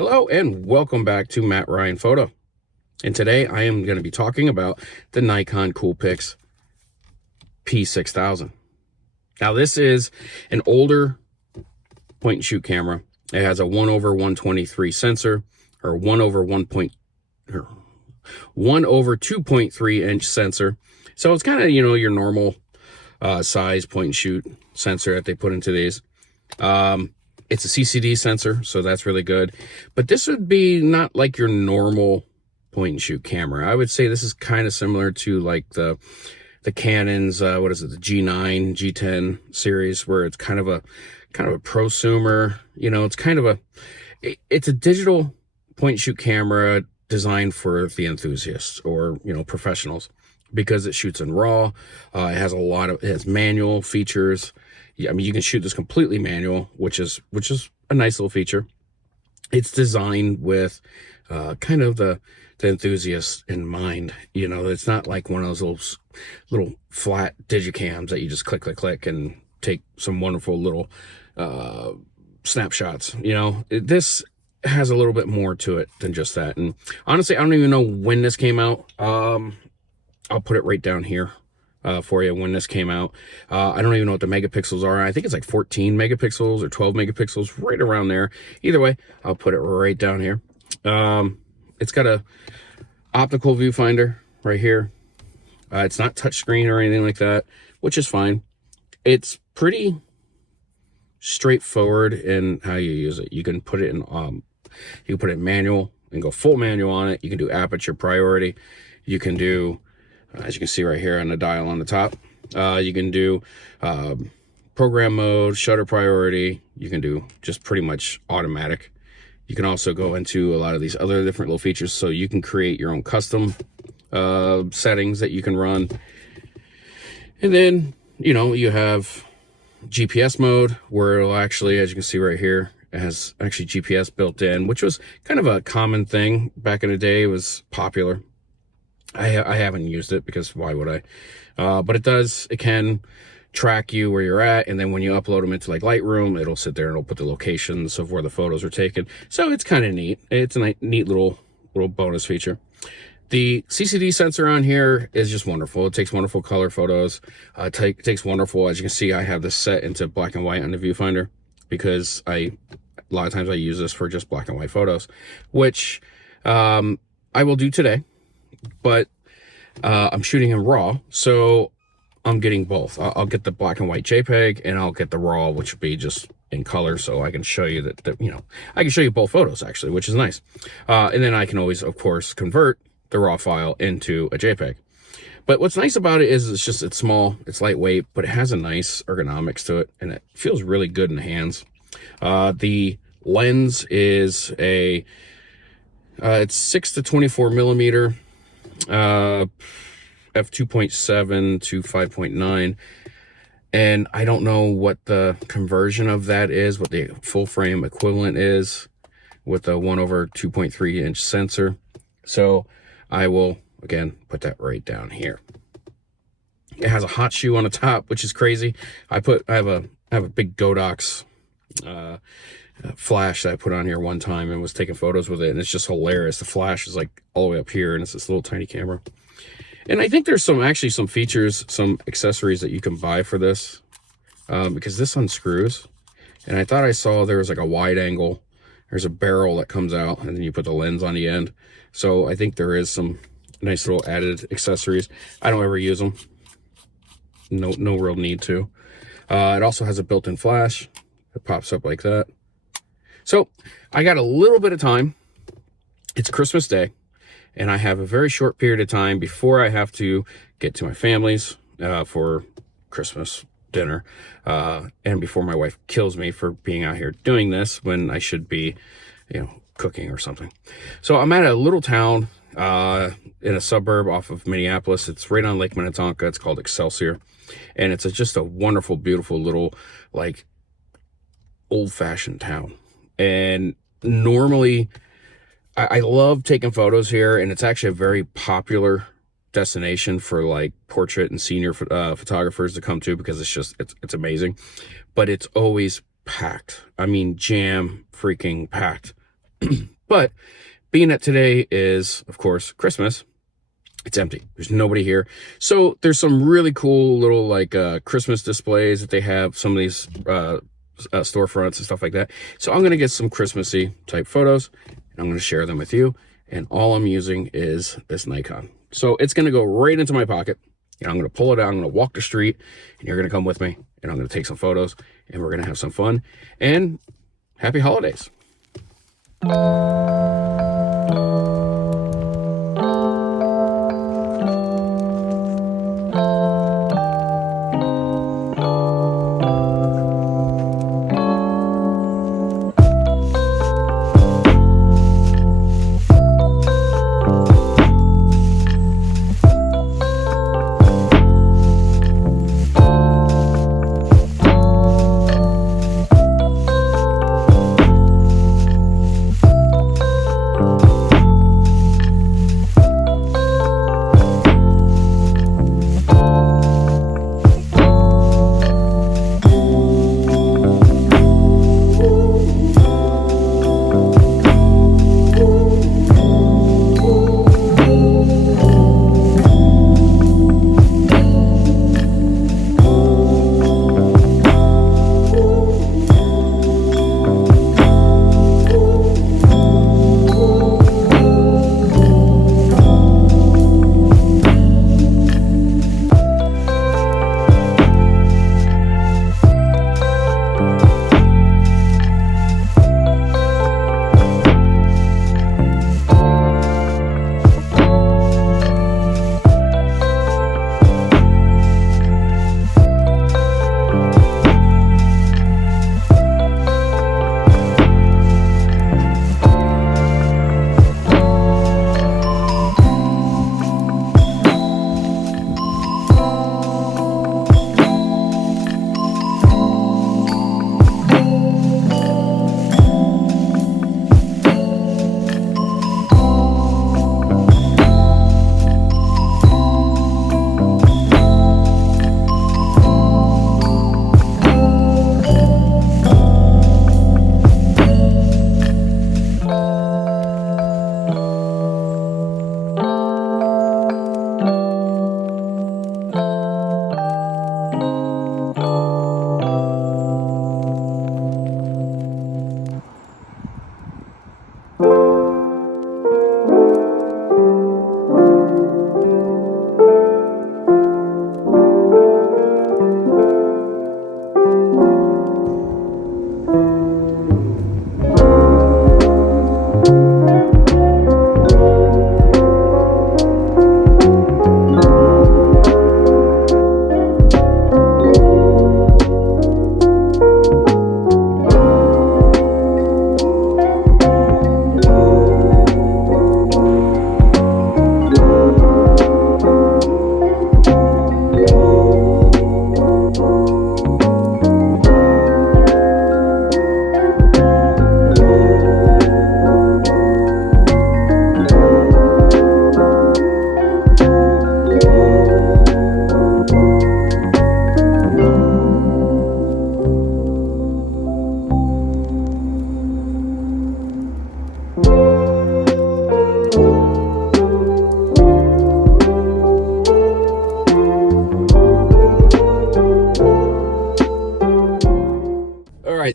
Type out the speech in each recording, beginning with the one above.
Hello and welcome back to Matt Ryan Photo. And today I am going to be talking about the Nikon Coolpix P6000. Now this is an older point and shoot camera. It has a 1/123 sensor, or 1/2.3 inch sensor. So it's kind of, your normal size point and shoot sensor that they put into these. It's a CCD sensor, so that's really good. But this would be not like your normal point and shoot camera. I would say this is kind of similar to like the Canon's, the G9, G10 series, where it's kind of a prosumer. It's a digital point and shoot camera designed for the enthusiasts or, professionals, because it shoots in RAW. It has manual features. I mean, you can shoot this completely manual, which is a nice little feature. It's designed with kind of the enthusiast in mind. It's not like one of those little flat digicams that you just click and take some wonderful little snapshots. This has a little bit more to it than just that. And honestly, I don't even know when this came out. I'll put it right down here for you when this came out. I don't even know what the megapixels are. I think it's like 14 megapixels or 12 megapixels, right around there. Either way, I'll put it right down here. It's got a optical viewfinder right here. It's not touchscreen or anything like that, which is fine. It's pretty straightforward in how you use it. You can put it in manual and go full manual on it. You can do aperture priority. You can do, as you can see right here on the dial on the top, you can do program mode, shutter priority. You can do just pretty much automatic. You can also go into a lot of these other different little features, so you can create your own custom settings that you can run. And then, you have GPS mode, where it'll actually, as you can see right here, it has actually GPS built in, which was kind of a common thing back in the day. It was popular. I haven't used it because why would I? But it can track you where you're at, and then when you upload them into like Lightroom, it'll sit there and it'll put the locations of where the photos are taken. So it's kind of neat. It's a neat little bonus feature. The CCD sensor on here is just wonderful. It takes wonderful color photos. It takes wonderful, as you can see, I have this set into black and white on the viewfinder because a lot of times I use this for just black and white photos, which I will do today. But I'm shooting in RAW, so I'm getting both. I'll get the black and white JPEG, and I'll get the RAW, which will be just in color, so I can show you that I can show you both photos, actually, which is nice. And then I can always, of course, convert the RAW file into a JPEG. But what's nice about it is it's small, it's lightweight, but it has a nice ergonomics to it, and it feels really good in the hands. The lens is it's 6 to 24 millimeter. f2.7 to 5.9, and I don't know what the conversion of that is, what the full frame equivalent is with a 1/2.3 inch sensor. So I will again put that right down here. It has a hot shoe on the top, which is crazy. I have a big Godox flash that I put on here one time and was taking photos with it, and it's just hilarious. The flash is like all the way up here, and it's this little tiny camera. And I think there's some features, some accessories that you can buy for this, because this unscrews, and I thought I saw there was like a wide angle. There's a barrel that comes out, and then you put the lens on the end. So I think there is some nice little added accessories. I don't ever use them. No real need to. It also has a built-in flash. It pops up like that. So I got a little bit of time. It's Christmas Day, and I have a very short period of time before I have to get to my family's for Christmas dinner, and before my wife kills me for being out here doing this when I should be, cooking or something. So I'm at a little town in a suburb off of Minneapolis. It's right on Lake Minnetonka. It's called Excelsior, and it's just a wonderful, beautiful little, like, old-fashioned town. And normally I love taking photos here, and it's actually a very popular destination for like portrait and senior photographers to come to, because it's amazing. But it's always packed. I mean, jam freaking packed But being that today is, of course, Christmas, it's empty. There's nobody here. So there's some really cool little like Christmas displays that they have, some of these storefronts and stuff like that. So I'm going to get some Christmassy type photos and I'm going to share them with you. And all I'm using is this Nikon. So it's going to go right into my pocket. And I'm going to pull it out. I'm going to walk the street and you're going to come with me and I'm going to take some photos and we're going to have some fun and happy holidays.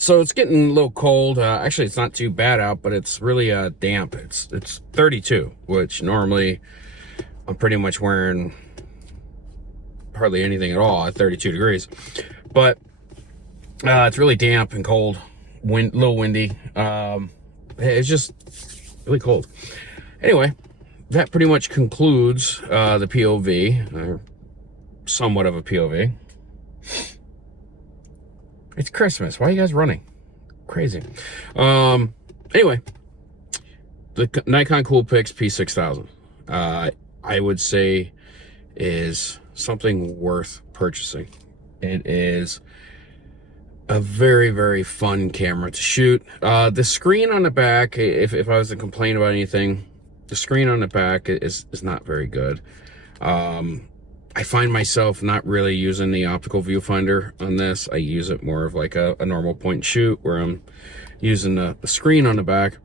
So it's getting a little cold. Actually, it's not too bad out, but it's really damp. It's 32, which normally I'm pretty much wearing hardly anything at all at 32 degrees. But it's really damp and cold, a little windy. It's just really cold. Anyway, that pretty much concludes the POV, or somewhat of a POV. It's Christmas. Why are you guys running? Crazy. Anyway, the Nikon Coolpix P6000, I would say is something worth purchasing. It is a very, very fun camera to shoot. The screen on the back, if I was to complain about anything, the screen on the back is not very good. I find myself not really using the optical viewfinder on this. I use it more of like a normal point and shoot, where I'm using the screen on the back.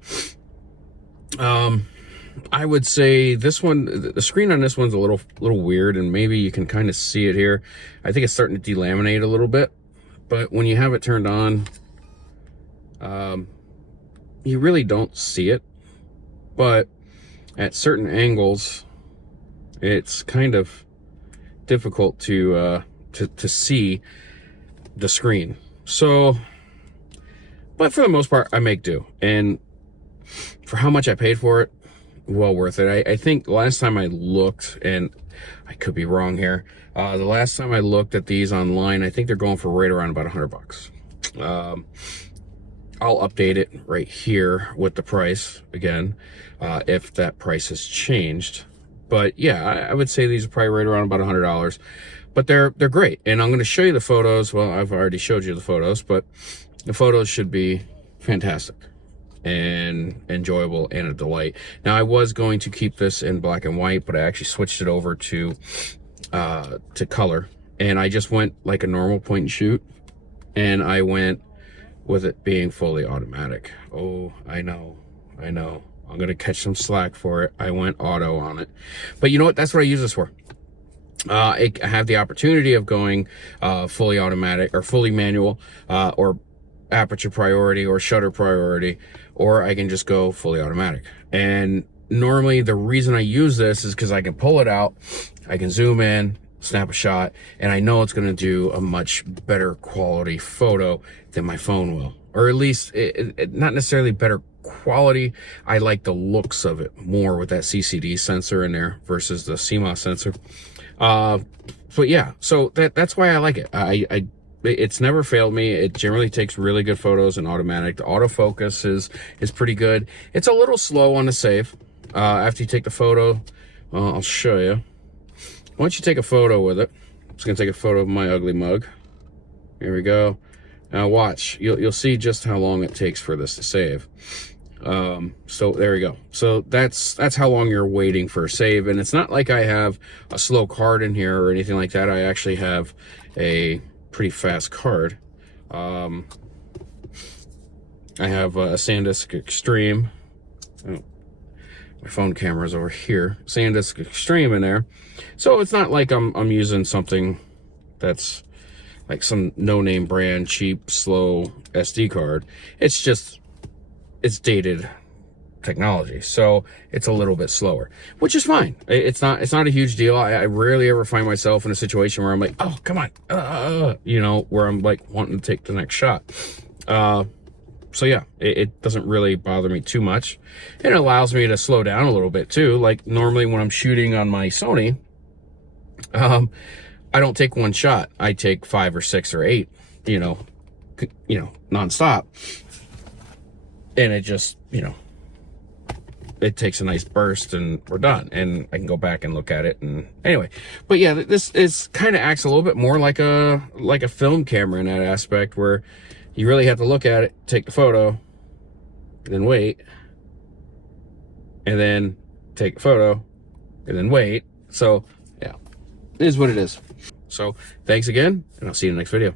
I would say this one, the screen on this one's a little weird, and maybe you can kind of see it here. I think it's starting to delaminate a little bit, but when you have it turned on, you really don't see it. But at certain angles, it's kind of difficult to see the screen. So, but for the most part, I make do, and for how much I paid for it, well worth it. I think last time I looked, and I could be wrong here, the last time I looked at these online, I think they're going for right around about $100. I'll update it right here with the price again, if that price has changed. But yeah, I would say these are probably right around about $100, but they're great. And I'm going to show you the photos. Well, I've already showed you the photos, but the photos should be fantastic and enjoyable and a delight. Now, I was going to keep this in black and white, but I actually switched it over to color, and I just went like a normal point and shoot, and I went with it being fully automatic. Oh, I know. I'm gonna catch some slack for it. I went auto on it, but you know what? That's what I use this for. I have the opportunity of going fully automatic or fully manual, or aperture priority or shutter priority, or I can just go fully automatic. And normally the reason I use this is because I can pull it out, I can zoom in, snap a shot, and I know it's going to do a much better quality photo than my phone will, or at least not necessarily better quality. I like the looks of it more with that CCD sensor in there versus the CMOS sensor. But yeah, so that's why I like it. It's never failed me. It generally takes really good photos in automatic. The autofocus is pretty good. It's a little slow on the save. After you take the photo, I'll show you. Once you take a photo with it, I'm just gonna take a photo of my ugly mug. Here we go. Now watch. You'll see just how long it takes for this to save. So there we go. So that's how long you're waiting for a save. And it's not like I have a slow card in here or anything like that. I actually have a pretty fast card. I have a SanDisk Extreme. Oh, my phone camera is over here. SanDisk Extreme in there. So it's not like I'm using something that's like some no-name brand, cheap, slow SD card. It's just, it's dated technology, so it's a little bit slower, which is fine. It's not a huge deal. I rarely ever find myself in a situation where I'm like, oh, come on, you know, where I'm like wanting to take the next shot. So yeah, it doesn't really bother me too much. And it allows me to slow down a little bit too. Like normally when I'm shooting on my Sony, I don't take one shot. I take 5 or 6 or 8, you know, nonstop. And it just, you know, it takes a nice burst and we're done. And I can go back and look at it. And anyway, but yeah, this is kind of acts a little bit more like a film camera in that aspect, where you really have to look at it, take the photo, and then wait, and then take a photo, and then wait. So yeah, it is what it is. So thanks again, and I'll see you in the next video.